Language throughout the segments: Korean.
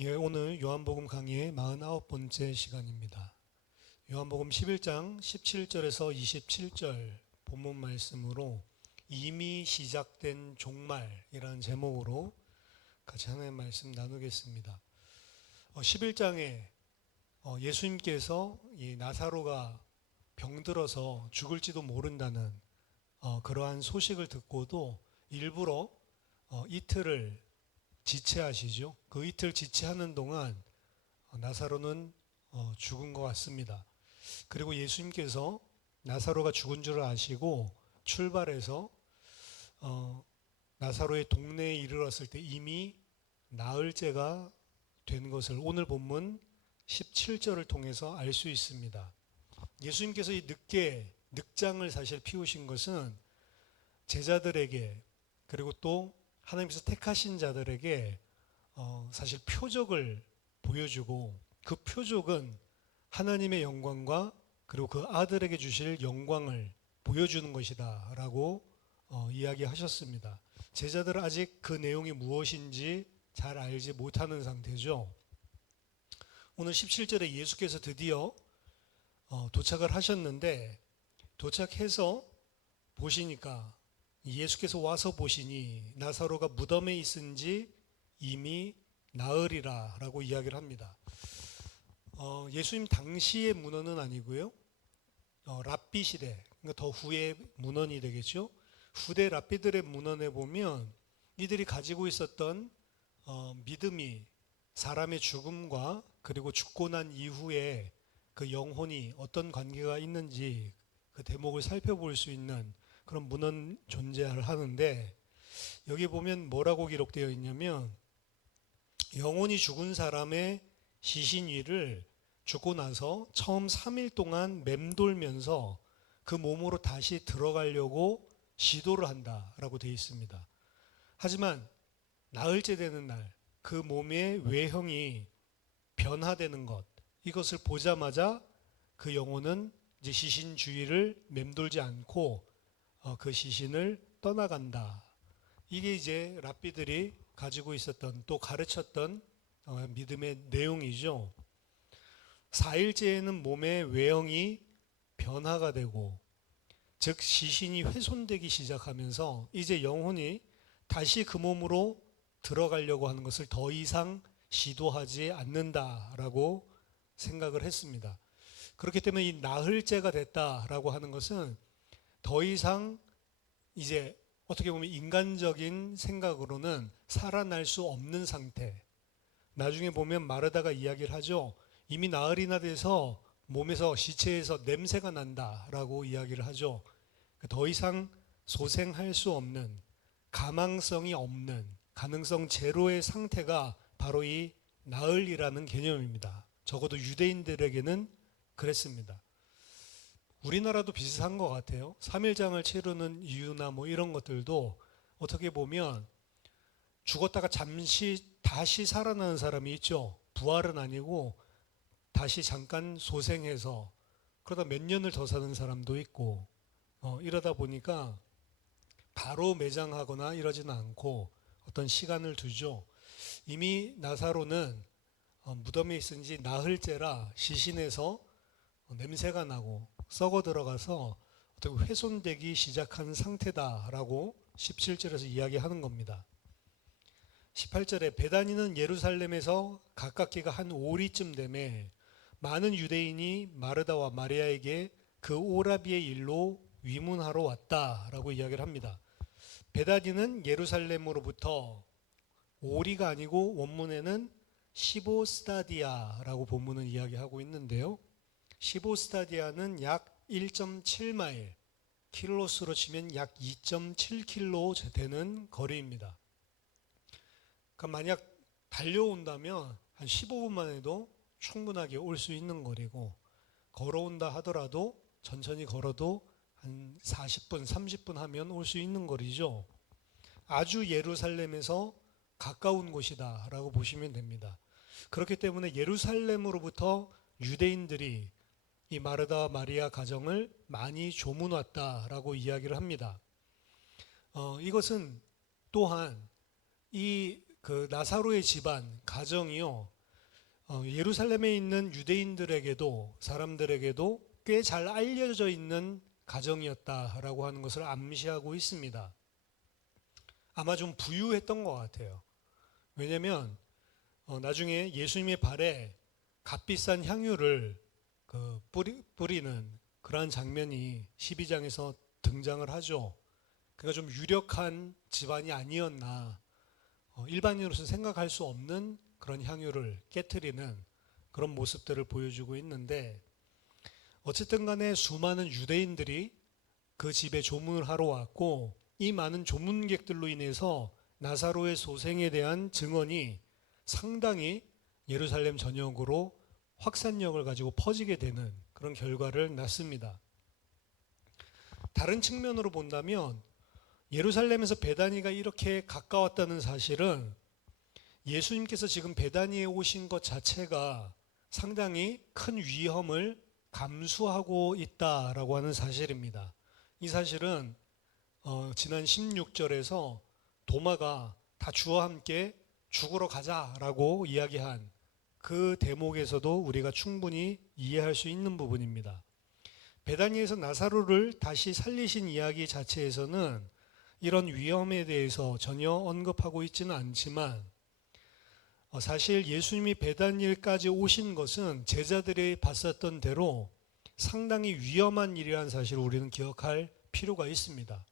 예, 오늘 요한복음 강의의 49번째 시간입니다. 요한복음 11장 17절에서 27절 본문 말씀으로 이미 시작된 종말이라는 제목으로 같이 하나님의 말씀 나누겠습니다. 11장에 예수님께서 이 나사로가 병들어서 죽을지도 모른다는 그러한 소식을 듣고도 일부러 이틀을 지체하시죠. 그 이틀 지체하는 동안 나사로는 죽은 것 같습니다. 그리고 예수님께서 나사로가 죽은 줄 아시고 출발해서 나사로의 동네에 이르렀을 때 이미 나흘째가 된 것을 오늘 본문 17절을 통해서 알 수 있습니다. 예수님께서 이 늑장을 사실 피우신 것은 제자들에게 그리고 또 하나님께서 택하신 자들에게 사실 표적을 보여주고 그 표적은 하나님의 영광과 그리고 그 아들에게 주실 영광을 보여주는 것이다 라고 이야기하셨습니다. 제자들은 아직 그 내용이 무엇인지 잘 알지 못하는 상태죠. 오늘 17절에 예수께서 드디어 도착을 하셨는데 도착해서 보시니까 예수께서 와서 보시니 나사로가 무덤에 있은 지 이미 나흘이라 라고 이야기를 합니다. 예수님 당시의 문헌은 아니고요. 랍비 시대, 그러니까 더 후의 문헌이 되겠죠. 후대 랍비들의 문헌에 보면 이들이 가지고 있었던 믿음이 사람의 죽음과 그리고 죽고 난 이후에 그 영혼이 어떤 관계가 있는지 그 대목을 살펴볼 수 있는 그런 문헌 존재를 하는데 여기 보면 뭐라고 기록되어 있냐면 영혼이 죽은 사람의 시신 위를 죽고 나서 처음 3일 동안 맴돌면서 그 몸으로 다시 들어가려고 시도를 한다라고 되어 있습니다. 하지만 나흘째 되는 날 그 몸의 외형이 변화되는 것 이것을 보자마자 그 영혼은 이제 시신 주위를 맴돌지 않고 그 시신을 떠나간다. 이게 이제 랍비들이 가지고 있었던 또 가르쳤던 믿음의 내용이죠. 4일째에는 몸의 외형이 변화가 되고 즉 시신이 훼손되기 시작하면서 이제 영혼이 다시 그 몸으로 들어가려고 하는 것을 더 이상 시도하지 않는다라고 생각을 했습니다. 그렇기 때문에 이 나흘째가 됐다라고 하는 것은 더 이상 이제 어떻게 보면 인간적인 생각으로는 살아날 수 없는 상태. 나중에 보면 마르다가 이야기를 하죠. 이미 나흘이나 돼서 몸에서 시체에서 냄새가 난다라고 이야기를 하죠. 더 이상 소생할 수 없는 가망성이 없는 가능성 제로의 상태가 바로 이 나흘이라는 개념입니다. 적어도 유대인들에게는 그랬습니다. 우리나라도 비슷한 것 같아요. 3일장을 치르는 이유나 뭐 이런 것들도 어떻게 보면 죽었다가 잠시 다시 살아나는 사람이 있죠. 부활은 아니고 다시 잠깐 소생해서 그러다 몇 년을 더 사는 사람도 있고 이러다 보니까 바로 매장하거나 이러지는 않고 어떤 시간을 두죠. 이미 나사로는 무덤에 있은 지 나흘째라 시신에서 냄새가 나고 썩어 들어가서 어떻게 훼손되기 시작한 상태다라고 17절에서 이야기하는 겁니다. 18절에 베다니는 예루살렘에서 가깝기가 한 오리쯤 되매 많은 유대인이 마르다와 마리아에게 그 오라비의 일로 위문하러 왔다라고 이야기를 합니다. 베다니는 예루살렘으로부터 오리가 아니고 원문에는 15스타디아라고 본문은 이야기하고 있는데요. 15스타디아는 약 1.7마일, 킬로수로 치면 약 2.7킬로 되는 거리입니다. 그러니까 만약 달려온다면 한 15분만 해도 충분하게 올 수 있는 거리고 걸어온다 하더라도 천천히 걸어도 한 40분, 30분 하면 올 수 있는 거리죠. 아주 예루살렘에서 가까운 곳이다 라고 보시면 됩니다. 그렇기 때문에 예루살렘으로부터 유대인들이 이 마르다와 마리아 가정을 많이 조문 왔다라고 이야기를 합니다. 이것은 또한 이 그 나사로의 집안 가정이요, 예루살렘에 있는 유대인들에게도 사람들에게도 꽤 잘 알려져 있는 가정이었다라고 하는 것을 암시하고 있습니다. 아마 좀 부유했던 것 같아요. 왜냐하면 나중에 예수님의 발에 값비싼 향유를 뿌리는 그러한 장면이 12장에서 등장을 하죠. 그가 좀 유력한 집안이 아니었나, 일반인으로서 생각할 수 없는 그런 향유를 깨트리는 그런 모습들을 보여주고 있는데, 어쨌든 간에 수많은 유대인들이 그 집에 조문을 하러 왔고, 이 많은 조문객들로 인해서 나사로의 소생에 대한 증언이 상당히 예루살렘 전역으로 확산력을 가지고 퍼지게 되는 그런 결과를 낳습니다. 다른 측면으로 본다면 예루살렘에서 베다니가 이렇게 가까웠다는 사실은 예수님께서 지금 베다니에 오신 것 자체가 상당히 큰 위험을 감수하고 있다라고 하는 사실입니다. 이 사실은 지난 16절에서 도마가 다 주와 함께 죽으러 가자라고 이야기한 그 대목에서도 우리가 충분히 이해할 수 있는 부분입니다. 베다니에서 나사로를 다시 살리신 이야기 자체에서는 이런 위험에 대해서 전혀 언급하고 있지는 않지만, 사실 예수님이 베다니까지 오신 것은 제자들이 봤었던 대로 상당히 위험한 일이라는 사실을 우리는 기억할 필요가 있습니다.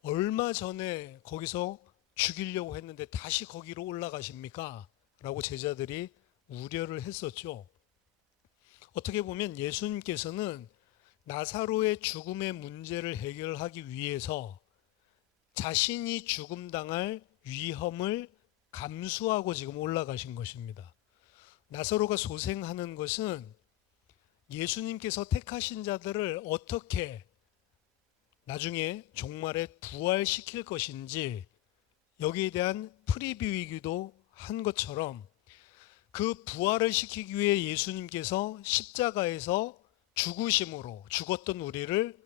얼마 전에 거기서 죽이려고 했는데 다시 거기로 올라가십니까? 라고 제자들이 우려를 했었죠. 어떻게 보면 예수님께서는 나사로의 죽음의 문제를 해결하기 위해서 자신이 죽음당할 위험을 감수하고 지금 올라가신 것입니다. 나사로가 소생하는 것은 예수님께서 택하신 자들을 어떻게 나중에 종말에 부활시킬 것인지 여기에 대한 프리뷰이기도 한 것처럼, 그 부활을 시키기 위해 예수님께서 십자가에서 죽으심으로 죽었던 우리를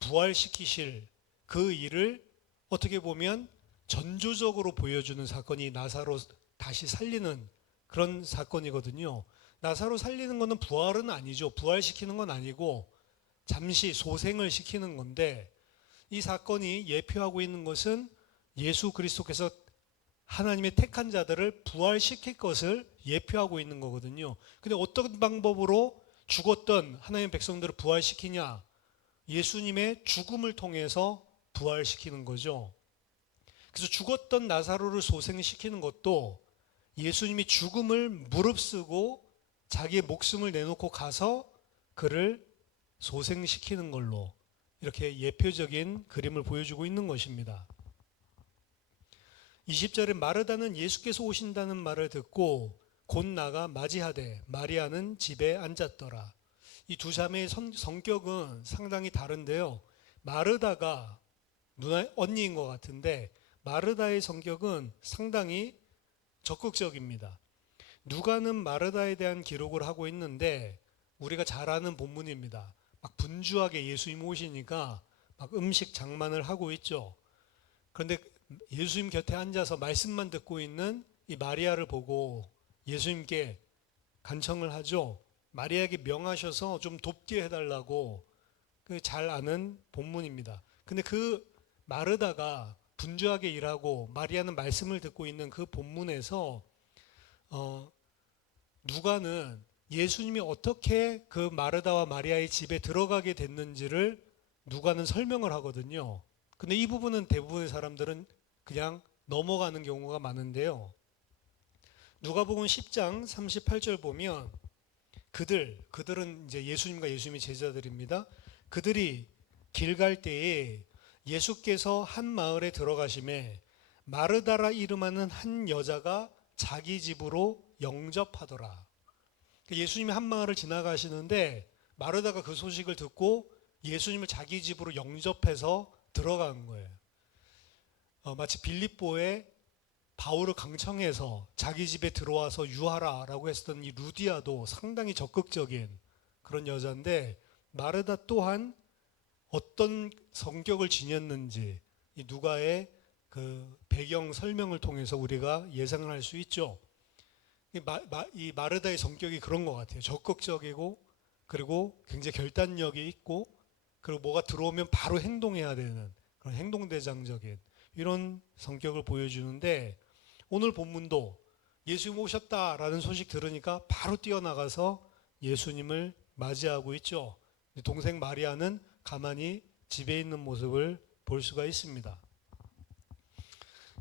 부활시키실 그 일을 어떻게 보면 전조적으로 보여주는 사건이 나사로 다시 살리는 그런 사건이거든요. 나사로 살리는 것은 부활은 아니죠. 부활시키는 건 아니고 잠시 소생을 시키는 건데, 이 사건이 예표하고 있는 것은 예수 그리스도께서 하나님의 택한 자들을 부활시킬 것을 예표하고 있는 거거든요. 근데 어떤 방법으로 죽었던 하나님의 백성들을 부활시키냐? 예수님의 죽음을 통해서 부활시키는 거죠. 그래서 죽었던 나사로를 소생시키는 것도 예수님이 죽음을 무릅쓰고 자기의 목숨을 내놓고 가서 그를 소생시키는 걸로 이렇게 예표적인 그림을 보여주고 있는 것입니다. 20절에 마르다는 예수께서 오신다는 말을 듣고 곧 나가 맞이하되 마리아는 집에 앉았더라. 이 두 자매의 성격은 상당히 다른데요. 마르다가 언니인 것 같은데 마르다의 성격은 상당히 적극적입니다. 누가는 마르다에 대한 기록을 하고 있는데 우리가 잘 아는 본문입니다. 막 분주하게 예수님 오시니까 막 음식 장만을 하고 있죠. 그런데 예수님 곁에 앉아서 말씀만 듣고 있는 이 마리아를 보고 예수님께 간청을 하죠. 마리아에게 명하셔서 좀 돕게 해달라고 잘 아는 본문입니다. 근데 그 마르다가 분주하게 일하고 마리아는 말씀을 듣고 있는 그 본문에서 누가는 예수님이 어떻게 그 마르다와 마리아의 집에 들어가게 됐는지를 누가는 설명을 하거든요. 근데 이 부분은 대부분의 사람들은 그냥 넘어가는 경우가 많은데요. 누가복음 10장 38절 보면 그들은 이제 예수님과 예수님의 제자들입니다. 그들이 길 갈 때에 예수께서 한 마을에 들어가심에 마르다라 이름하는 한 여자가 자기 집으로 영접하더라. 예수님이 한 마을을 지나가시는데 마르다가 그 소식을 듣고 예수님을 자기 집으로 영접해서 들어간 거예요. 마치 빌립보에 바울을 강청해서 자기 집에 들어와서 유하라라고 했었던 이 루디아도 상당히 적극적인 그런 여자인데, 마르다 또한 어떤 성격을 지녔는지 이 누가의 그 배경 설명을 통해서 우리가 예상을 할 수 있죠. 이 마르다의 성격이 그런 것 같아요. 적극적이고 그리고 굉장히 결단력이 있고 그리고 뭐가 들어오면 바로 행동해야 되는 그런 행동대장적인 이런 성격을 보여주는데 오늘 본문도 예수님 오셨다라는 소식 들으니까 바로 뛰어나가서 예수님을 맞이하고 있죠. 동생 마리아는 가만히 집에 있는 모습을 볼 수가 있습니다.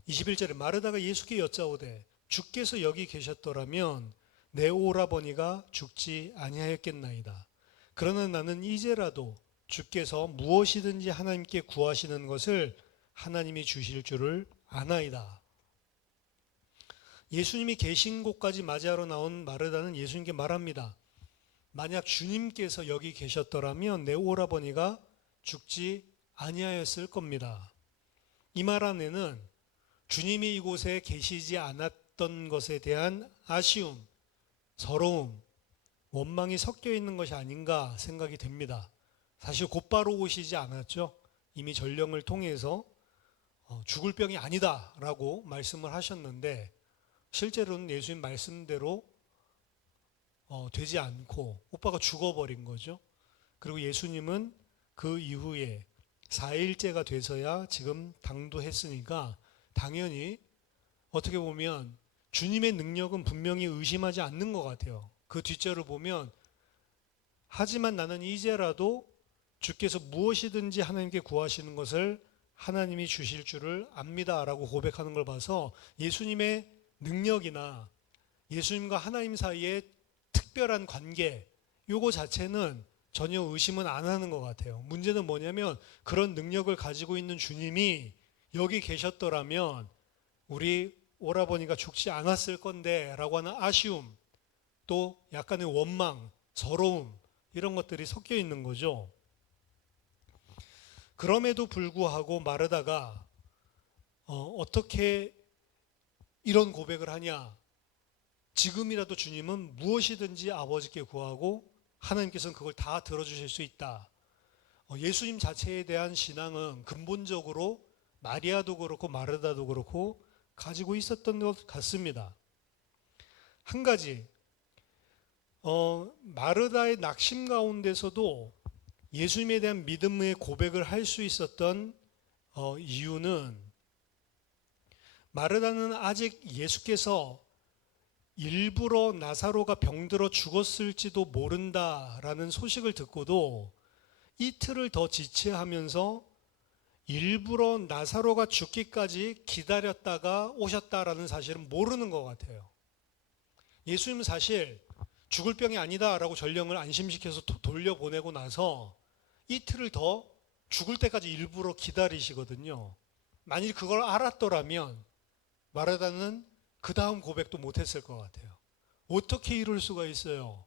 21절에 마르다가 예수께 여짜오되 주께서 여기 계셨더라면 내 오라버니가 죽지 아니하였겠나이다. 그러나 나는 이제라도 주께서 무엇이든지 하나님께 구하시는 것을 하나님이 주실 줄을 아나이다. 예수님이 계신 곳까지 맞이하러 나온 마르다는 예수님께 말합니다. 만약 주님께서 여기 계셨더라면 내 오라버니가 죽지 아니하였을 겁니다. 이 말 안에는 주님이 이곳에 계시지 않았던 것에 대한 아쉬움, 서러움, 원망이 섞여 있는 것이 아닌가 생각이 됩니다. 사실 곧바로 오시지 않았죠. 이미 전령을 통해서 죽을 병이 아니다 라고 말씀을 하셨는데 실제로는 예수님 말씀대로 되지 않고 오빠가 죽어버린 거죠. 그리고 예수님은 그 이후에 4일째가 돼서야 지금 당도했으니까 당연히 어떻게 보면 주님의 능력은 분명히 의심하지 않는 것 같아요. 그 뒷절을 보면 하지만 나는 이제라도 주께서 무엇이든지 하나님께 구하시는 것을 하나님이 주실 줄을 압니다 라고 고백하는 걸 봐서 예수님의 능력이나 예수님과 하나님 사이의 특별한 관계 요거 자체는 전혀 의심은 안 하는 것 같아요. 문제는 뭐냐면 그런 능력을 가지고 있는 주님이 여기 계셨더라면 우리 오라버니가 죽지 않았을 건데 라고 하는 아쉬움 또 약간의 원망, 서러움 이런 것들이 섞여 있는 거죠. 그럼에도 불구하고 마르다가 어떻게 이런 고백을 하냐. 지금이라도 주님은 무엇이든지 아버지께 구하고 하나님께서는 그걸 다 들어주실 수 있다. 예수님 자체에 대한 신앙은 근본적으로 마리아도 그렇고 마르다도 그렇고 가지고 있었던 것 같습니다. 한 가지 마르다의 낙심 가운데서도 예수님에 대한 믿음의 고백을 할 수 있었던 이유는 마르다는 아직 예수께서 일부러 나사로가 병들어 죽었을지도 모른다라는 소식을 듣고도 이틀을 더 지체하면서 일부러 나사로가 죽기까지 기다렸다가 오셨다라는 사실은 모르는 것 같아요. 예수님은 사실 죽을 병이 아니다라고 전령을 안심시켜서 돌려보내고 나서 이틀을 더 죽을 때까지 일부러 기다리시거든요. 만일 그걸 알았더라면 마르다는 그 다음 고백도 못했을 것 같아요. 어떻게 이럴 수가 있어요?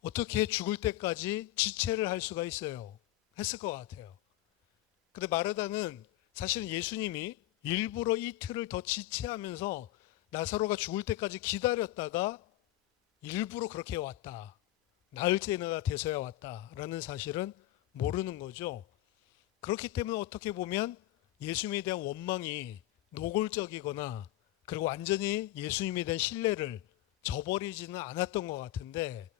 어떻게 죽을 때까지 지체를 할 수가 있어요? 했을 것 같아요. 근데 마르다는 사실은 예수님이 일부러 이틀을 더 지체하면서 나사로가 죽을 때까지 기다렸다가 일부러 그렇게 왔다. 나흘째가 돼서야 왔다라는 사실은 모르는 거죠. 그렇기 때문에 어떻게 보면 예수님에 대한 원망이 노골적이거나 그리고 완전히 예수님에 대한 신뢰를 저버리지는 않았던 것 같은데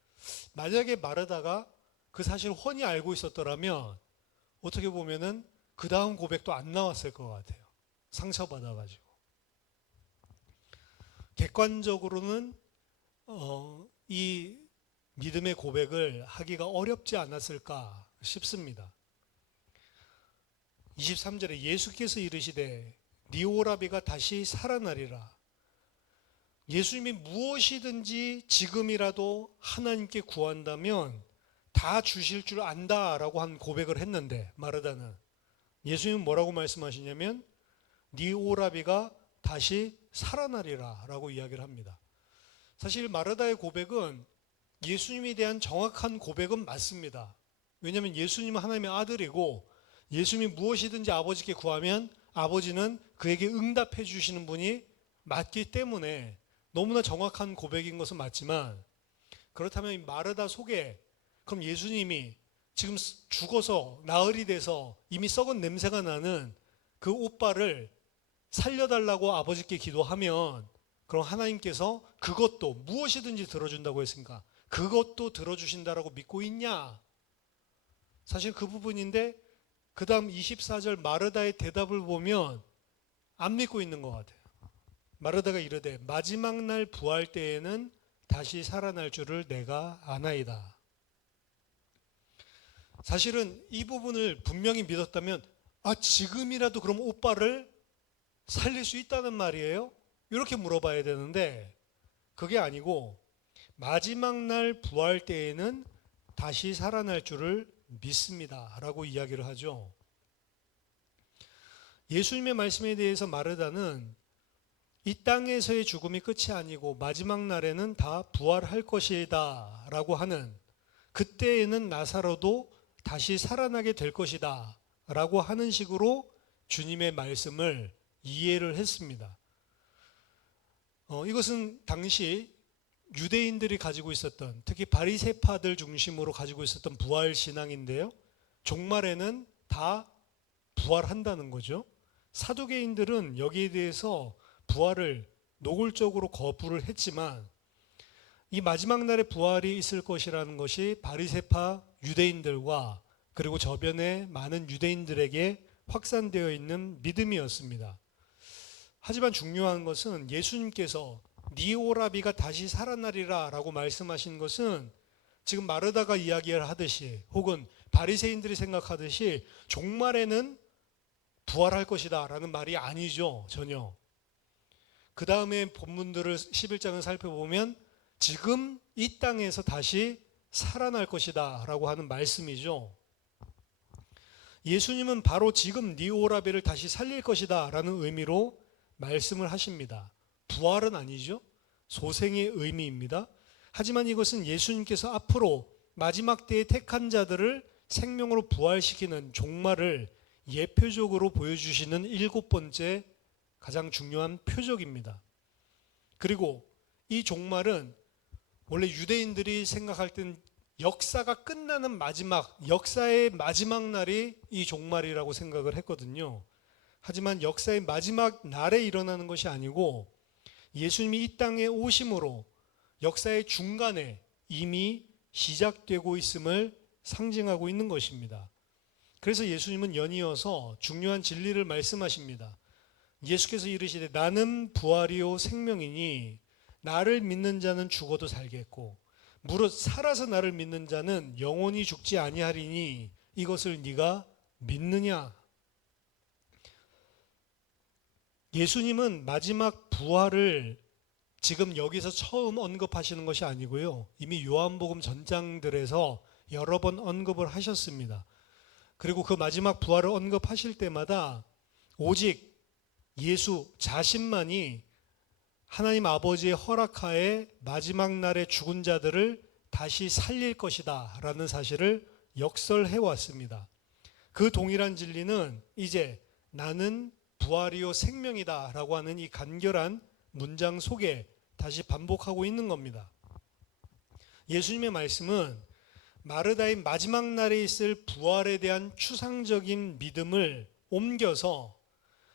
만약에 마르다가 그 사실을 훤히 알고 있었더라면 어떻게 보면은 그 다음 고백도 안 나왔을 것 같아요. 상처받아가지고. 객관적으로는 이 믿음의 고백을 하기가 어렵지 않았을까 싶습니다. 23절에 예수께서 이르시되 네 오라비가 다시 살아나리라. 예수님이 무엇이든지 지금이라도 하나님께 구한다면 다 주실 줄 안다라고 한 고백을 했는데 마르다는 예수님은 뭐라고 말씀하시냐면 네 오라비가 다시 살아나리라 라고 이야기를 합니다. 사실 마르다의 고백은 예수님에 대한 정확한 고백은 맞습니다. 왜냐하면 예수님은 하나님의 아들이고 예수님이 무엇이든지 아버지께 구하면 아버지는 그에게 응답해 주시는 분이 맞기 때문에 너무나 정확한 고백인 것은 맞지만 그렇다면 이 마르다 속에 그럼 예수님이 지금 죽어서 나흘이 돼서 이미 썩은 냄새가 나는 그 오빠를 살려달라고 아버지께 기도하면 그럼 하나님께서 그것도 무엇이든지 들어준다고 했으니까 그것도 들어주신다라고 믿고 있냐? 사실 그 부분인데 그 다음 24절 마르다의 대답을 보면 안 믿고 있는 것 같아요. 마르다가 이르되 마지막 날 부활 때에는 다시 살아날 줄을 내가 아나이다. 사실은 이 부분을 분명히 믿었다면 지금이라도 그럼 오빠를 살릴 수 있다는 말이에요? 이렇게 물어봐야 되는데 그게 아니고 마지막 날 부활 때에는 다시 살아날 줄을 믿습니다 라고 이야기를 하죠. 예수님의 말씀에 대해서 마르다는 이 땅에서의 죽음이 끝이 아니고 마지막 날에는 다 부활할 것이다 라고 하는, 그때에는 나사로도 다시 살아나게 될 것이다 라고 하는 식으로 주님의 말씀을 이해를 했습니다. 이것은 당시 유대인들이 가지고 있었던, 특히 바리새파들 중심으로 가지고 있었던 부활 신앙인데요. 종말에는 다 부활한다는 거죠. 사두개인들은 여기에 대해서 부활을 노골적으로 거부를 했지만 이 마지막 날에 부활이 있을 것이라는 것이 바리새파 유대인들과 그리고 저변의 많은 유대인들에게 확산되어 있는 믿음이었습니다. 하지만 중요한 것은 예수님께서 네 오라비가 다시 살아나리라 라고 말씀하신 것은 지금 마르다가 이야기를 하듯이 혹은 바리새인들이 생각하듯이 종말에는 부활할 것이다 라는 말이 아니죠. 전혀. 그 다음에 본문들을 11장을 살펴보면 지금 이 땅에서 다시 살아날 것이다 라고 하는 말씀이죠. 예수님은 바로 지금 네 오라비를 다시 살릴 것이다 라는 의미로 말씀을 하십니다. 부활은 아니죠. 소생의 의미입니다. 하지만 이것은 예수님께서 앞으로 마지막 때에 택한 자들을 생명으로 부활시키는 종말을 예표적으로 보여주시는 7번째 가장 중요한 표적입니다. 그리고 이 종말은 원래 유대인들이 생각할 땐 역사가 끝나는 마지막, 역사의 마지막 날이 이 종말이라고 생각을 했거든요. 하지만 역사의 마지막 날에 일어나는 것이 아니고 예수님이 이 땅에 오심으로 역사의 중간에 이미 시작되고 있음을 상징하고 있는 것입니다. 그래서 예수님은 연이어서 중요한 진리를 말씀하십니다. 예수께서 이르시되 나는 부활이요 생명이니 나를 믿는 자는 죽어도 살겠고 무릇 살아서 나를 믿는 자는 영원히 죽지 아니하리니 이것을 네가 믿느냐? 예수님은 마지막 부활을 지금 여기서 처음 언급하시는 것이 아니고요. 이미 요한복음 전장들에서 여러 번 언급을 하셨습니다. 그리고 그 마지막 부활을 언급하실 때마다 오직 예수 자신만이 하나님 아버지의 허락하에 마지막 날에 죽은 자들을 다시 살릴 것이다 라는 사실을 역설해 왔습니다. 그 동일한 진리는 이제 나는 부활이요 생명이다 라고 하는 이 간결한 문장 속에 다시 반복하고 있는 겁니다. 예수님의 말씀은 마르다의 마지막 날에 있을 부활에 대한 추상적인 믿음을 옮겨서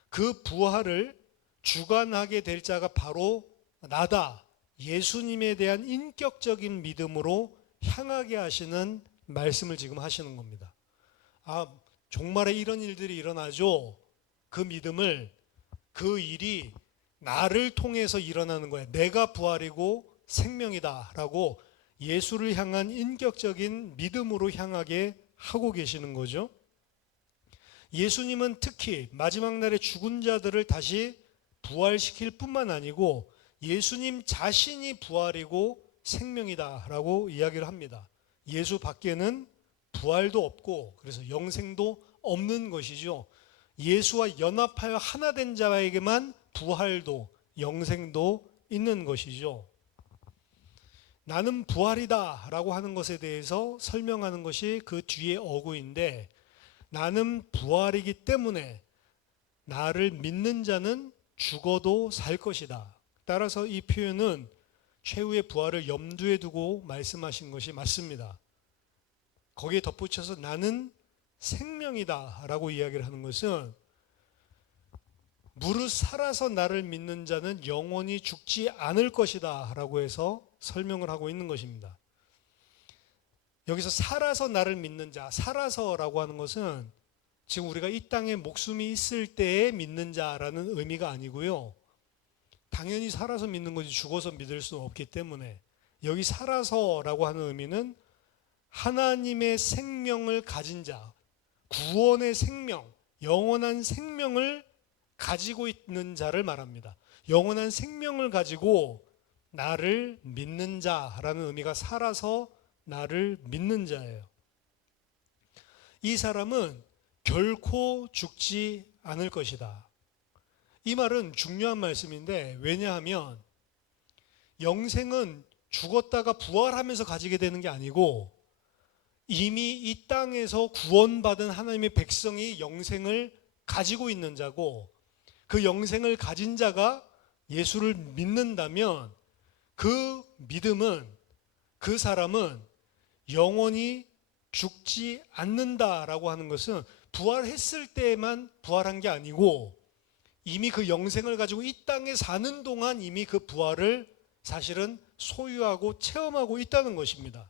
그 부활을 주관하게 될 자가 바로 나다, 예수님에 대한 인격적인 믿음으로 향하게 하시는 말씀을 지금 하시는 겁니다. 종말에 이런 일들이 일어나죠. 그 믿음을, 그 일이 나를 통해서 일어나는 거야. 내가 부활이고 생명이다 라고 예수를 향한 인격적인 믿음으로 향하게 하고 계시는 거죠. 예수님은 특히 마지막 날에 죽은 자들을 다시 부활시킬 뿐만 아니고 예수님 자신이 부활이고 생명이다 라고 이야기를 합니다. 예수 밖에는 부활도 없고 그래서 영생도 없는 것이죠. 예수와 연합하여 하나 된 자에게만 부활도 영생도 있는 것이죠. 나는 부활이다 라고 하는 것에 대해서 설명하는 것이 그 뒤에 어구인데, 나는 부활이기 때문에 나를 믿는 자는 죽어도 살 것이다. 따라서 이 표현은 최후의 부활을 염두에 두고 말씀하신 것이 맞습니다. 거기에 덧붙여서 나는 생명이다 라고 이야기를 하는 것은 무릇 살아서 나를 믿는 자는 영원히 죽지 않을 것이다 라고 해서 설명을 하고 있는 것입니다. 여기서 살아서 나를 믿는 자, 살아서라고 하는 것은 지금 우리가 이 땅에 목숨이 있을 때에 믿는 자라는 의미가 아니고요. 당연히 살아서 믿는 거지 죽어서 믿을 수 없기 때문에 여기 살아서라고 하는 의미는 하나님의 생명을 가진 자, 구원의 생명, 영원한 생명을 가지고 있는 자를 말합니다. 영원한 생명을 가지고 나를 믿는 자라는 의미가 살아서 나를 믿는 자예요. 이 사람은 결코 죽지 않을 것이다. 이 말은 중요한 말씀인데, 왜냐하면 영생은 죽었다가 부활하면서 가지게 되는 게 아니고 이미 이 땅에서 구원받은 하나님의 백성이 영생을 가지고 있는 자고, 그 영생을 가진 자가 예수를 믿는다면 그 믿음은, 그 사람은 영원히 죽지 않는다라고 하는 것은 부활했을 때만 부활한 게 아니고 이미 그 영생을 가지고 이 땅에 사는 동안 이미 그 부활을 사실은 소유하고 체험하고 있다는 것입니다.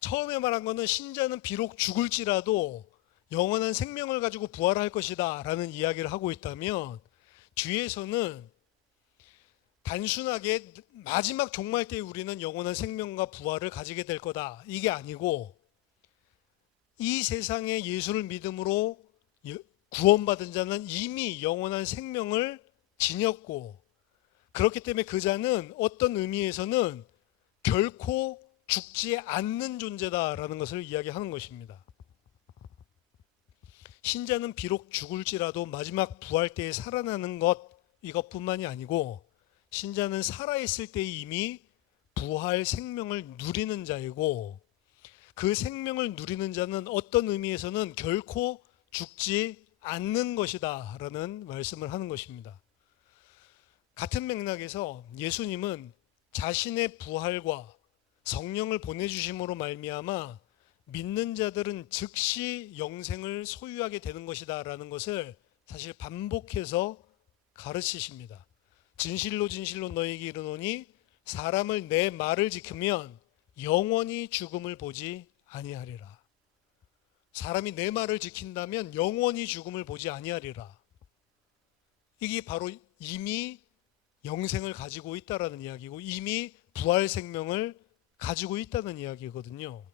처음에 말한 것은 신자는 비록 죽을지라도 영원한 생명을 가지고 부활할 것이다 라는 이야기를 하고 있다면, 뒤에서는 단순하게 마지막 종말 때에 우리는 영원한 생명과 부활을 가지게 될 거다, 이게 아니고 이 세상에 예수를 믿음으로 구원받은 자는 이미 영원한 생명을 지녔고, 그렇기 때문에 그 자는 어떤 의미에서는 결코 죽지 않는 존재다라는 것을 이야기하는 것입니다. 신자는 비록 죽을지라도 마지막 부활 때에 살아나는 것, 이것뿐만이 아니고 신자는 살아있을 때 이미 부활 생명을 누리는 자이고, 그 생명을 누리는 자는 어떤 의미에서는 결코 죽지 않는 것이다 라는 말씀을 하는 것입니다. 같은 맥락에서 예수님은 자신의 부활과 성령을 보내주심으로 말미암아 믿는 자들은 즉시 영생을 소유하게 되는 것이다 라는 것을 사실 반복해서 가르치십니다. 진실로 진실로 너희에게 이르노니 사람을 내 말을 지키면 영원히 죽음을 보지 아니하리라. 사람이 내 말을 지킨다면 영원히 죽음을 보지 아니하리라. 이게 바로 이미 영생을 가지고 있다라는 이야기고 이미 부활 생명을 가지고 있다는 이야기거든요.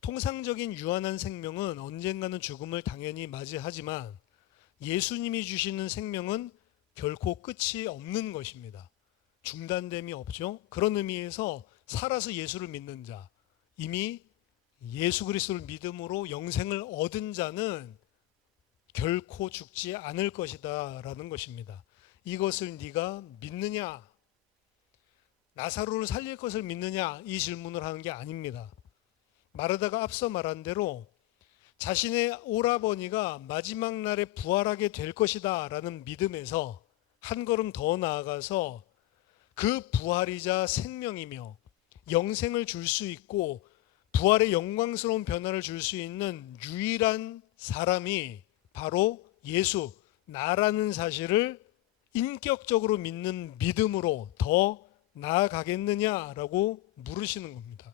통상적인 유한한 생명은 언젠가는 죽음을 당연히 맞이하지만 예수님이 주시는 생명은 결코 끝이 없는 것입니다. 중단됨이 없죠. 그런 의미에서 살아서 예수를 믿는 자, 이미 예수 그리스도를 믿음으로 영생을 얻은 자는 결코 죽지 않을 것이다 라는 것입니다. 이것을 네가 믿느냐, 나사로를 살릴 것을 믿느냐, 이 질문을 하는 게 아닙니다. 마르다가 앞서 말한 대로 자신의 오라버니가 마지막 날에 부활하게 될 것이다 라는 믿음에서 한 걸음 더 나아가서 그 부활이자 생명이며 영생을 줄 수 있고 부활의 영광스러운 변화를 줄 수 있는 유일한 사람이 바로 예수, 나라는 사실을 인격적으로 믿는 믿음으로 더 나아가겠느냐라고 물으시는 겁니다.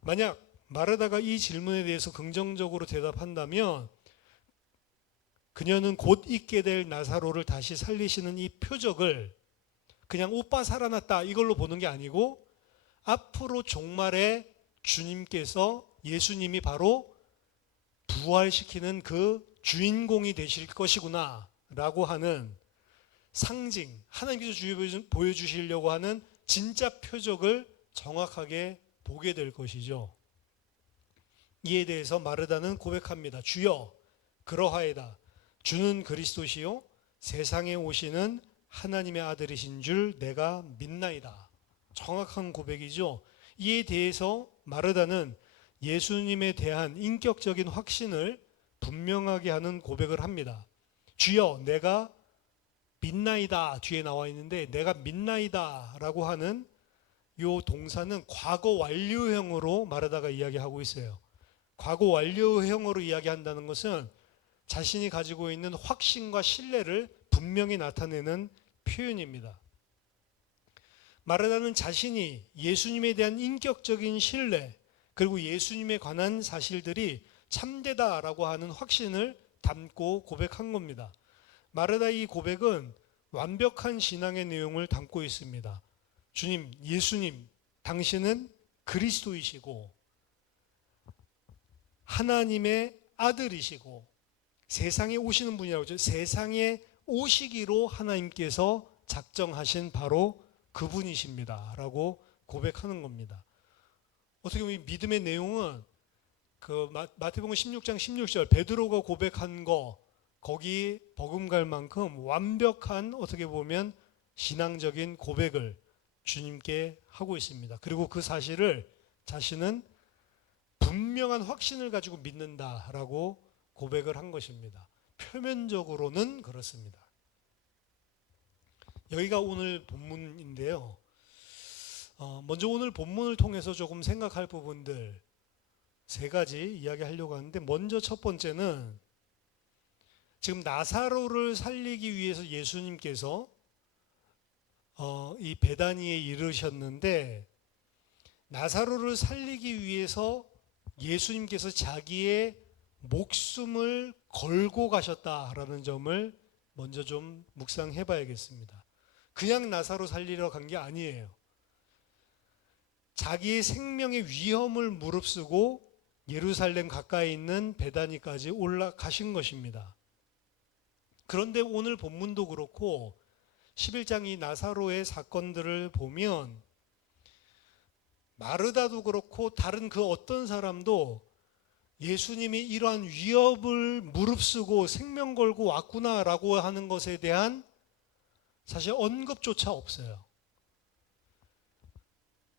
만약 마르다가 이 질문에 대해서 긍정적으로 대답한다면 그녀는 곧 있게 될 나사로를 다시 살리시는 이 표적을 그냥 오빠 살아났다 이걸로 보는 게 아니고 앞으로 종말에 주님께서, 예수님이 바로 부활시키는 그 주인공이 되실 것이구나 라고 하는 상징, 하나님께서 보여주시려고 하는 진짜 표적을 정확하게 보게 될 것이죠. 이에 대해서 마르다는 고백합니다. 주여, 그러하이다. 주는 그리스도시요 세상에 오시는 하나님의 아들이신 줄 내가 믿나이다. 정확한 고백이죠. 이에 대해서 마르다는 예수님에 대한 인격적인 확신을 분명하게 하는 고백을 합니다. 주여, 내가 믿나이다 뒤에 나와 있는데 내가 믿나이다 라고 하는 이 동사는 과거 완료형으로 마르다가 이야기하고 있어요. 과거 완료형으로 이야기한다는 것은 자신이 가지고 있는 확신과 신뢰를 분명히 나타내는 표현입니다. 마르다는 자신이 예수님에 대한 인격적인 신뢰, 그리고 예수님에 관한 사실들이 참되다라고 하는 확신을 담고 고백한 겁니다. 마르다의 이 고백은 완벽한 신앙의 내용을 담고 있습니다. 주님, 예수님, 당신은 그리스도이시고 하나님의 아들이시고 세상에 오시는 분이라고 하죠. 세상에 오시기로 하나님께서 작정하신 바로 그분이십니다 라고 고백하는 겁니다. 어떻게 보면 이 믿음의 내용은 그 마태복음 16장 16절 베드로가 고백한 거 거기 버금갈 만큼 완벽한 어떻게 보면 신앙적인 고백을 주님께 하고 있습니다. 그리고 그 사실을 자신은 분명한 확신을 가지고 믿는다라고 고백을 한 것입니다. 표면적으로는 그렇습니다. 여기가 오늘 본문인데요. 먼저 오늘 본문을 통해서 조금 생각할 부분들 세 가지 이야기하려고 하는데, 먼저 첫 번째는 지금 나사로를 살리기 위해서 예수님께서 이 베다니에 이르셨는데, 나사로를 살리기 위해서 예수님께서 자기의 목숨을 걸고 가셨다라는 점을 먼저 좀 묵상해 봐야겠습니다. 그냥 나사로 살리러 간 게 아니에요. 자기의 생명의 위험을 무릅쓰고 예루살렘 가까이 있는 베다니까지 올라가신 것입니다. 그런데 오늘 본문도 그렇고 11장 이 나사로의 사건들을 보면 마르다도 그렇고 다른 그 어떤 사람도 예수님이 이러한 위협을 무릅쓰고 생명 걸고 왔구나라고 하는 것에 대한 사실 언급조차 없어요.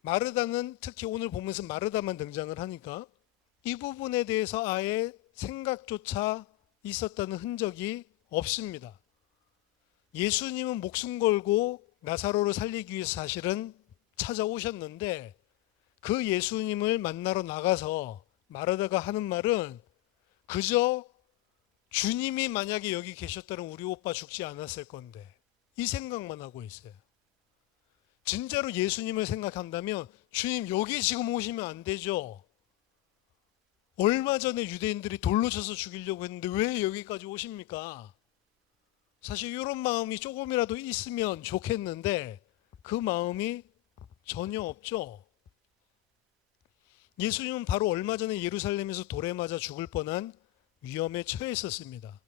마르다는 특히 오늘 보면서 마르다만 등장을 하니까 이 부분에 대해서 아예 생각조차 있었다는 흔적이 없습니다. 예수님은 목숨 걸고 나사로를 살리기 위해서 사실은 찾아오셨는데 그 예수님을 만나러 나가서 마르다가 하는 말은 그저 주님이 만약에 여기 계셨다면 우리 오빠 죽지 않았을 건데 이 생각만 하고 있어요. 진짜로 예수님을 생각한다면 주님 여기 지금 오시면 안 되죠. 얼마 전에 유대인들이 돌로 쳐서 죽이려고 했는데 왜 여기까지 오십니까? 사실 이런 마음이 조금이라도 있으면 좋겠는데 그 마음이 전혀 없죠. 예수님은 바로 얼마 전에 예루살렘에서 돌에 맞아 죽을 뻔한 위험에 처했었습니다.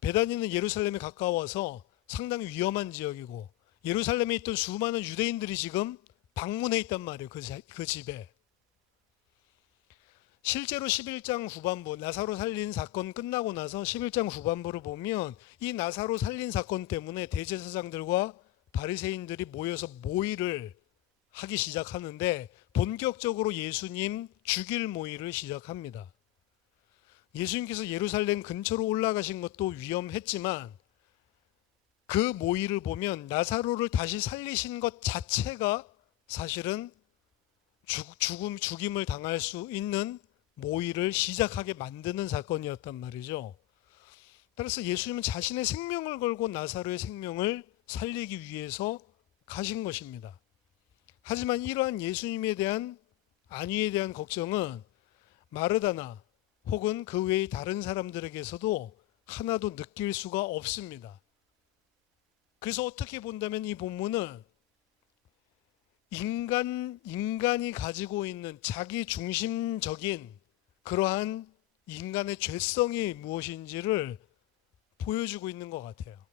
베다니는 예루살렘에 가까워서 상당히 위험한 지역이고 예루살렘에 있던 수많은 유대인들이 지금 방문해 있단 말이에요. 그 집에. 실제로 11장 후반부 나사로 살린 사건 끝나고 나서 11장 후반부를 보면 이 나사로 살린 사건 때문에 대제사장들과 바리새인들이 모여서 모의를 하기 시작하는데 본격적으로 예수님 죽일 모의를 시작합니다. 예수님께서 예루살렘 근처로 올라가신 것도 위험했지만 그 모의를 보면 나사로를 다시 살리신 것 자체가 사실은 죽임을 당할 수 있는 모의를 시작하게 만드는 사건이었단 말이죠. 따라서 예수님은 자신의 생명을 걸고 나사로의 생명을 살리기 위해서 가신 것입니다. 하지만 이러한 예수님에 대한 안위에 대한 걱정은 마르다나 혹은 그 외의 다른 사람들에게서도 하나도 느낄 수가 없습니다. 그래서 어떻게 본다면 이 본문은 인간이 가지고 있는 자기 중심적인 그러한 인간의 죄성이 무엇인지를 보여주고 있는 것 같아요.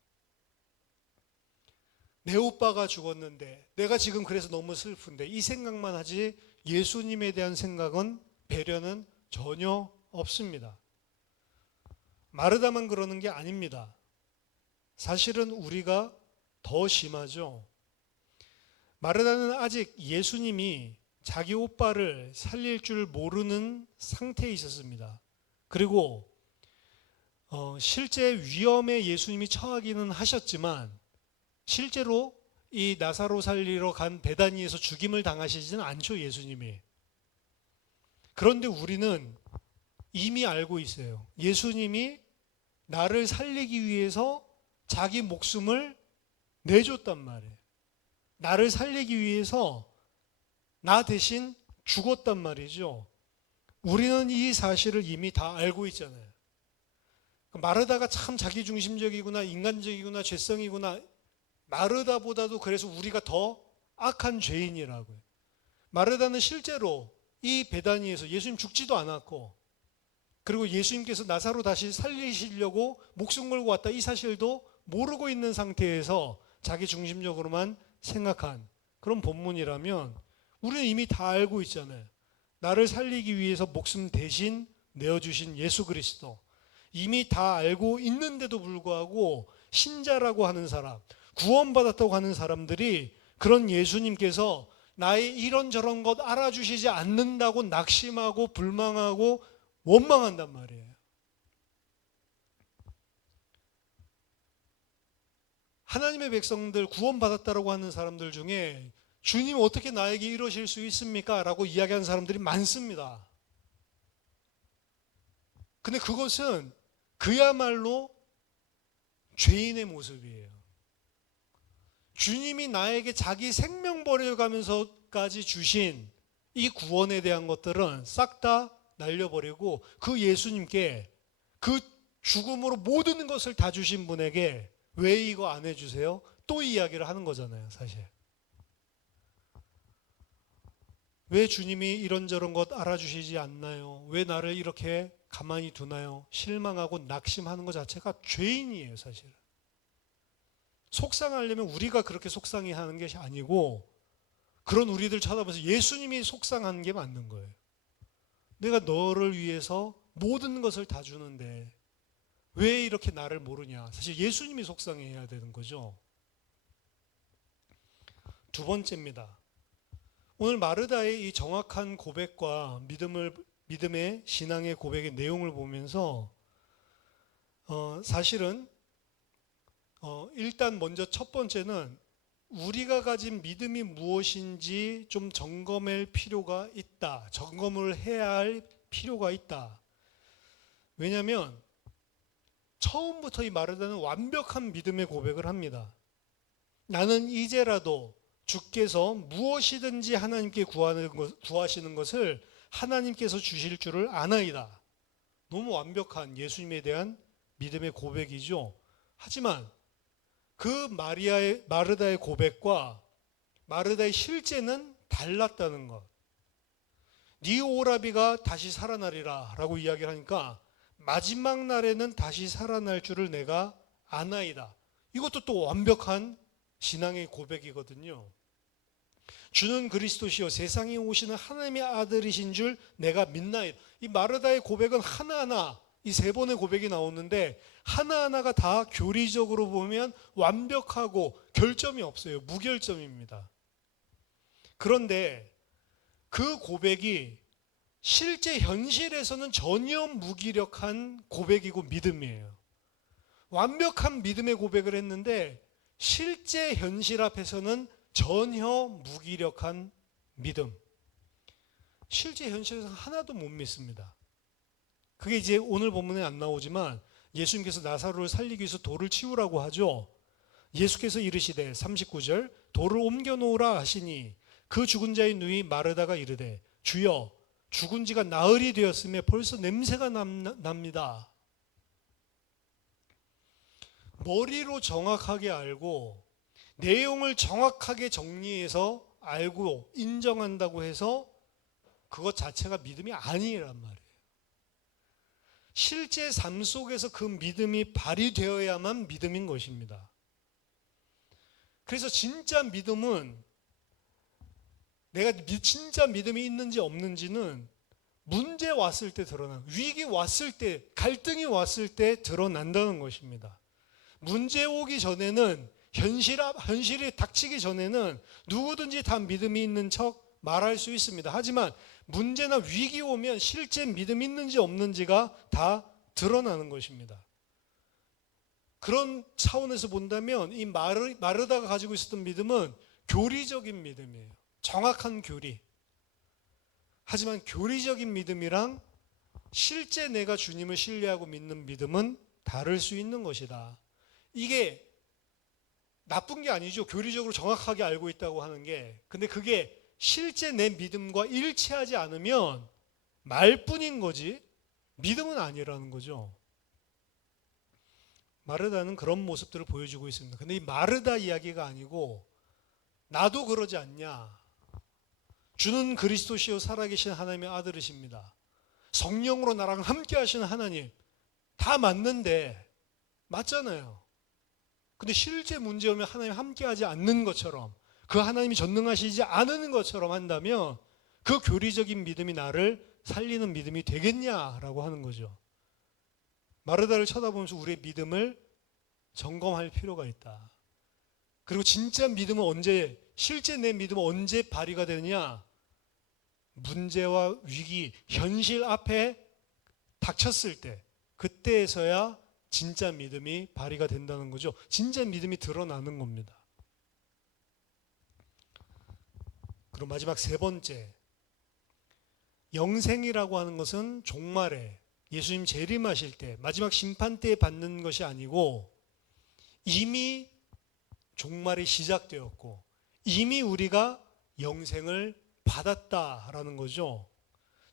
내 오빠가 죽었는데 내가 지금 그래서 너무 슬픈데 이 생각만 하지 예수님에 대한 생각은 배려는 전혀 없습니다. 마르다만 그러는 게 아닙니다. 사실은 우리가 더 심하죠. 마르다는 아직 예수님이 자기 오빠를 살릴 줄 모르는 상태에 있었습니다. 그리고 실제 위험에 예수님이 처하기는 하셨지만 실제로 이 나사로 살리러 간 베다니에서 죽임을 당하시지는 않죠, 예수님이. 그런데 우리는 이미 알고 있어요. 예수님이 나를 살리기 위해서 자기 목숨을 내줬단 말이에요. 나를 살리기 위해서 나 대신 죽었단 말이죠. 우리는 이 사실을 이미 다 알고 있잖아요. 마르다가 참 자기중심적이구나, 인간적이구나, 죄성이구나. 마르다보다도 그래서 우리가 더 악한 죄인이라고요. 마르다는 실제로 이 베다니에서 예수님 죽지도 않았고, 그리고 예수님께서 나사로 다시 살리시려고 목숨 걸고 왔다, 이 사실도 모르고 있는 상태에서 자기 중심적으로만 생각한 그런 본문이라면 우리는 이미 다 알고 있잖아요. 나를 살리기 위해서 목숨 대신 내어주신 예수 그리스도, 이미 다 알고 있는데도 불구하고 신자라고 하는 사람, 구원받았다고 하는 사람들이 그런 예수님께서 나의 이런저런 것 알아주시지 않는다고 낙심하고 불망하고 원망한단 말이에요. 하나님의 백성들, 구원받았다고 하는 사람들 중에 주님 어떻게 나에게 이러실 수 있습니까? 라고 이야기하는 사람들이 많습니다. 근데 그것은 그야말로 죄인의 모습이에요. 주님이 나에게 자기 생명 버려가면서까지 주신 이 구원에 대한 것들은 싹 다 날려버리고 그 예수님께, 그 죽음으로 모든 것을 다 주신 분에게 왜 이거 안 해주세요? 또 이야기를 하는 거잖아요, 사실. 왜 주님이 이런저런 것 알아주시지 않나요? 왜 나를 이렇게 가만히 두나요? 실망하고 낙심하는 것 자체가 죄인이에요, 사실. 속상하려면 우리가 그렇게 속상해하는 것이 아니고 그런 우리들 쳐다보면서 예수님이 속상한 게 맞는 거예요. 내가 너를 위해서 모든 것을 다 주는데 왜 이렇게 나를 모르냐? 사실 예수님이 속상해야 되는 거죠. 두 번째입니다. 오늘 마르다의 이 정확한 고백과 믿음의 신앙의 고백의 내용을 보면서 사실은 일단 먼저 첫 번째는 우리가 가진 믿음이 무엇인지 좀 점검할 필요가 있다. 점검을 해야 할 필요가 있다. 왜냐하면 처음부터 이 마르다는 완벽한 믿음의 고백을 합니다. 나는 이제라도 주께서 무엇이든지 하나님께 구하시는 것을 하나님께서 주실 줄을 아나이다. 너무 완벽한 예수님에 대한 믿음의 고백이죠. 하지만 그 마르다의 고백과 마르다의 실제는 달랐다는 것. 네 오라비가 다시 살아나리라 라고 이야기를 하니까 마지막 날에는 다시 살아날 줄을 내가 아나이다. 이것도 또 완벽한 신앙의 고백이거든요. 주는 그리스도시요 세상에 오시는 하나님의 아들이신 줄 내가 믿나이다. 이 마르다의 고백은 하나하나, 이 세 번의 고백이 나오는데 하나하나가 다 교리적으로 보면 완벽하고 결점이 없어요. 무결점입니다. 그런데 그 고백이 실제 현실에서는 전혀 무기력한 고백이고 믿음이에요. 완벽한 믿음의 고백을 했는데 실제 현실 앞에서는 전혀 무기력한 믿음. 실제 현실에서 하나도 못 믿습니다. 그게 이제 오늘 본문에 안 나오지만 예수님께서 나사로를 살리기 위해서 돌을 치우라고 하죠. 예수께서 이르시되 39절 돌을 옮겨 놓으라 하시니 그 죽은 자의 누이 마르다가 이르되 주여 죽은 지가 나흘이 되었으며 벌써 냄새가 납니다. 머리로 정확하게 알고 내용을 정확하게 정리해서 알고 인정한다고 해서 그것 자체가 믿음이 아니란 말이에요. 실제 삶 속에서 그 믿음이 발휘되어야만 믿음인 것입니다. 그래서 진짜 믿음은 내가 진짜 믿음이 있는지 없는지는 문제 왔을 때 드러나는, 위기 왔을 때, 갈등이 왔을 때 드러난다는 것입니다. 문제 오기 전에는 현실이 닥치기 전에는 누구든지 다 믿음이 있는 척 말할 수 있습니다. 하지만 문제나 위기 오면 실제 믿음이 있는지 없는지가 다 드러나는 것입니다. 그런 차원에서 본다면 이 마르다가 가지고 있었던 믿음은 교리적인 믿음이에요. 정확한 교리. 하지만 교리적인 믿음이랑 실제 내가 주님을 신뢰하고 믿는 믿음은 다를 수 있는 것이다. 이게 나쁜 게 아니죠. 교리적으로 정확하게 알고 있다고 하는 게. 근데 그게 실제 내 믿음과 일치하지 않으면 말뿐인 거지 믿음은 아니라는 거죠. 마르다는 그런 모습들을 보여주고 있습니다. 근데 이 마르다 이야기가 아니고 나도 그러지 않냐. 주는 그리스도시요 살아계신 하나님의 아들이십니다. 성령으로 나랑 함께 하시는 하나님. 다 맞는데 맞잖아요. 근데 실제 문제 오면 하나님 함께 하지 않는 것처럼 그 하나님이 전능하시지 않은 것처럼 한다면 그 교리적인 믿음이 나를 살리는 믿음이 되겠냐라고 하는 거죠. 마르다를 쳐다보면서 우리의 믿음을 점검할 필요가 있다. 그리고 진짜 믿음은 언제, 실제 내 믿음은 언제 발휘가 되느냐? 문제와 위기, 현실 앞에 닥쳤을 때, 그때에서야 진짜 믿음이 발휘가 된다는 거죠. 진짜 믿음이 드러나는 겁니다. 그리고 마지막 세 번째, 영생이라고 하는 것은 종말에 예수님 재림하실 때 마지막 심판 때에 받는 것이 아니고 이미 종말이 시작되었고 이미 우리가 영생을 받았다라는 거죠.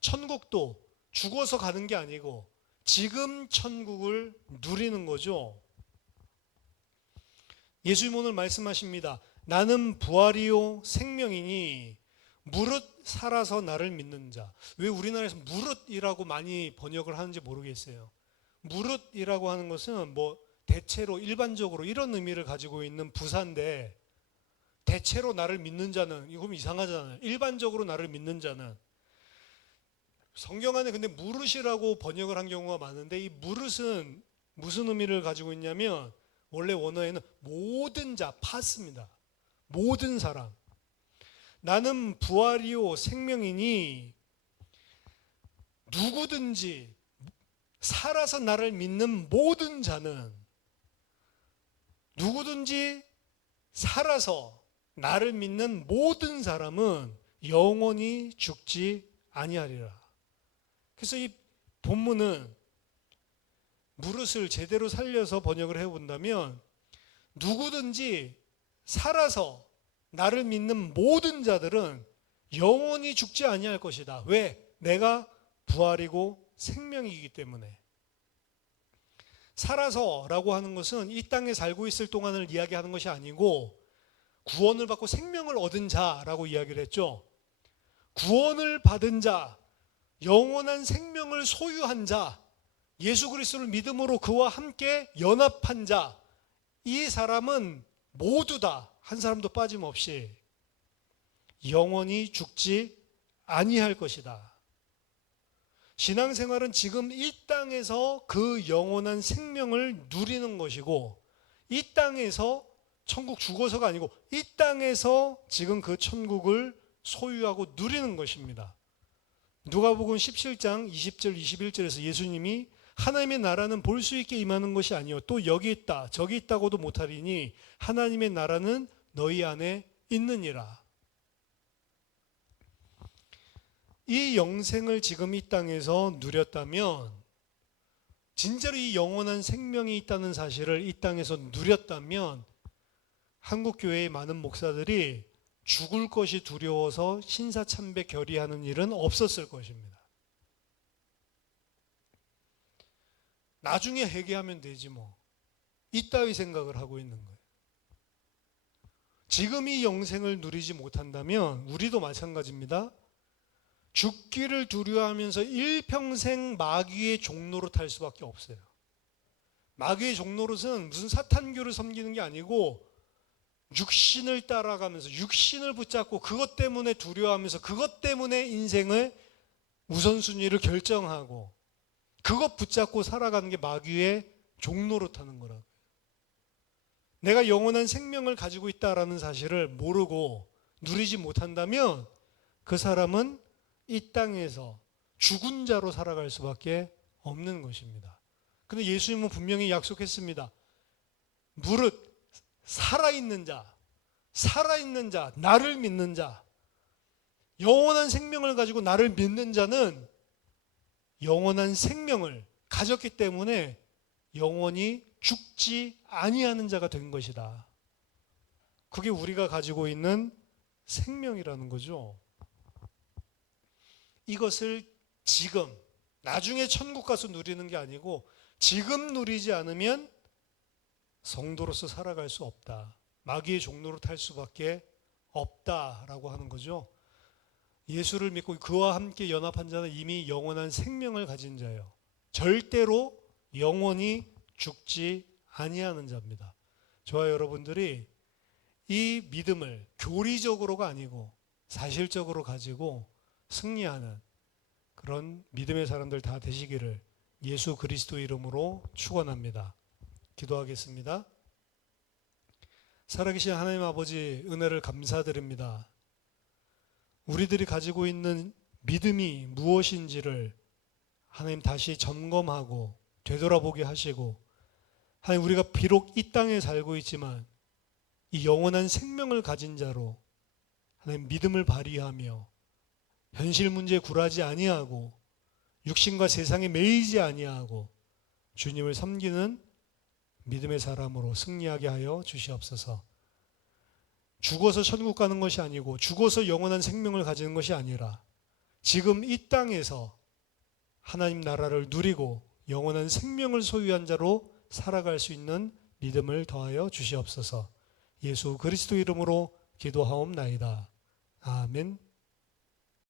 천국도 죽어서 가는 게 아니고 지금 천국을 누리는 거죠. 예수님 오늘 말씀하십니다. 나는 부활이요 생명이니 무릇 살아서 나를 믿는 자. 왜 우리나라에서 무릇이라고 많이 번역을 하는지 모르겠어요. 무릇이라고 하는 것은 뭐 대체로 일반적으로 이런 의미를 가지고 있는 부사인데 대체로 나를 믿는 자는 이거 이상하잖아요. 일반적으로 나를 믿는 자는 성경 안에 근데 무릇이라고 번역을 한 경우가 많은데 이 무릇은 무슨 의미를 가지고 있냐면 원래 원어에는 모든 자, 파스입니다. 모든 사람. 나는 부활이요 생명이니 누구든지 살아서 나를 믿는 모든 자는 누구든지 살아서 나를 믿는 모든 사람은 영원히 죽지 아니하리라. 그래서 이 본문은 무릇을 제대로 살려서 번역을 해본다면 누구든지 살아서 나를 믿는 모든 자들은 영원히 죽지 아니할 것이다. 왜? 내가 부활이고 생명이기 때문에. 살아서라고 하는 것은 이 땅에 살고 있을 동안을 이야기하는 것이 아니고 구원을 받고 생명을 얻은 자라고 이야기를 했죠. 구원을 받은 자, 영원한 생명을 소유한 자, 예수 그리스도를 믿음으로 그와 함께 연합한 자, 이 사람은 모두 다 한 사람도 빠짐없이 영원히 죽지 아니할 것이다. 신앙생활은 지금 이 땅에서 그 영원한 생명을 누리는 것이고 이 땅에서 천국 죽어서가 아니고 이 땅에서 지금 그 천국을 소유하고 누리는 것입니다. 누가복음 17장 20절 21절에서 예수님이 하나님의 나라는 볼 수 있게 임하는 것이 아니요 또 여기 있다 저기 있다고도 못하리니 하나님의 나라는 너희 안에 있느니라. 이 영생을 지금 이 땅에서 누렸다면 진짜로 이 영원한 생명이 있다는 사실을 이 땅에서 누렸다면 한국교회의 많은 목사들이 죽을 것이 두려워서 신사참배 결의하는 일은 없었을 것입니다. 나중에 회개하면 되지 뭐. 이따위 생각을 하고 있는 거예요. 지금 이 영생을 누리지 못한다면 우리도 마찬가지입니다. 죽기를 두려워하면서 일평생 마귀의 종로로 탈 수밖에 없어요. 마귀의 종노릇은 무슨 사탄교를 섬기는 게 아니고 육신을 따라가면서 육신을 붙잡고 그것 때문에 두려워하면서 그것 때문에 인생의 우선순위를 결정하고 그것 붙잡고 살아가는 게 마귀의 종노릇하는 거라고요. 내가 영원한 생명을 가지고 있다라는 사실을 모르고 누리지 못한다면 그 사람은 이 땅에서 죽은 자로 살아갈 수밖에 없는 것입니다. 근데 예수님은 분명히 약속했습니다. 무릇 살아있는 자, 나를 믿는 자, 영원한 생명을 가지고 나를 믿는 자는 영원한 생명을 가졌기 때문에 영원히 죽지 아니하는 자가 된 것이다. 그게 우리가 가지고 있는 생명이라는 거죠. 이것을 지금, 나중에 천국 가서 누리는 게 아니고 지금 누리지 않으면 성도로서 살아갈 수 없다. 마귀의 종로로 탈 수밖에 없다라고 하는 거죠. 예수를 믿고 그와 함께 연합한 자는 이미 영원한 생명을 가진 자예요. 절대로 영원히 죽지 아니하는 자입니다. 저와 여러분들이 이 믿음을 교리적으로가 아니고 사실적으로 가지고 승리하는 그런 믿음의 사람들 다 되시기를 예수 그리스도 이름으로 축원합니다. 기도하겠습니다. 살아계신 하나님 아버지, 은혜를 감사드립니다. 우리들이 가지고 있는 믿음이 무엇인지를 하나님 다시 점검하고 되돌아보게 하시고, 하나님 우리가 비록 이 땅에 살고 있지만 이 영원한 생명을 가진 자로 하나님 믿음을 발휘하며 현실 문제에 굴하지 아니하고 육신과 세상에 매이지 아니하고 주님을 섬기는 믿음의 사람으로 승리하게 하여 주시옵소서. 죽어서 천국 가는 것이 아니고 죽어서 영원한 생명을 가지는 것이 아니라 지금 이 땅에서 하나님 나라를 누리고 영원한 생명을 소유한 자로 살아갈 수 있는 믿음을 더하여 주시옵소서. 예수 그리스도 이름으로 기도하옵나이다. 아멘.